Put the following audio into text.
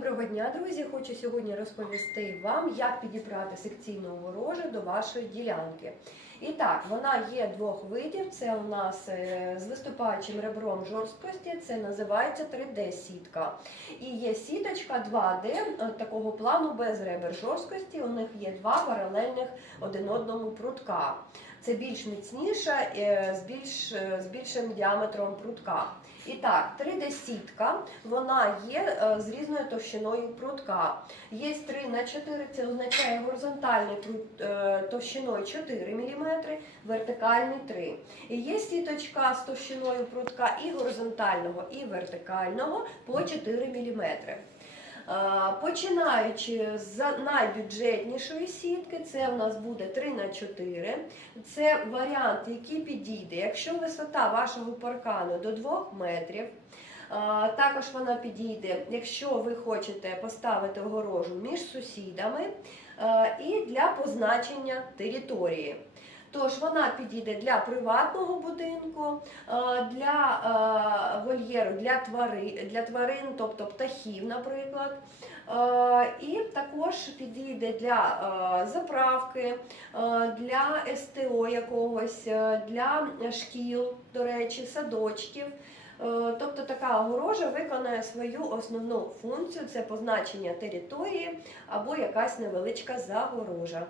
Доброго дня, друзі! Хочу сьогодні розповісти вам, як підібрати секційну огорожу до вашої ділянки. І так, вона є двох видів. Це у нас е, з виступаючим ребром жорсткості, це називається 3D-сітка. І є сіточка 2D е, такого плану без ребер жорсткості. У них є два паралельних один одному прутка. Це більш міцніша е, з більш, е, з більшим діаметром прутка. І так, 3D-сітка, вона є е, з різною товщиною прутка. Є 3 на 4, це означає горизонтальний товщиною 4 мм, вертикальний 3. І є сіточка з товщиною прутка і горизонтального, і вертикального по 4 мм. Е, Починаючи з найбюджетнішої сітки, це у нас буде 3 на 4 Це варіант, який підійде, якщо висота вашого паркану до 2 метрів. е, Також вона підійде, якщо ви хочете поставити огорожу між сусідами е, і для позначення території. Тож вона підійде для приватного будинку, е, для е, вольєру, для тварин, для тварин, тобто птахів, наприклад. Е, І також підійде для заправки, для СТО якогось, для шкіл, до речі, садочків. Тобто така огорожа виконує свою основну функцію це позначення території або якась невеличка загорожа.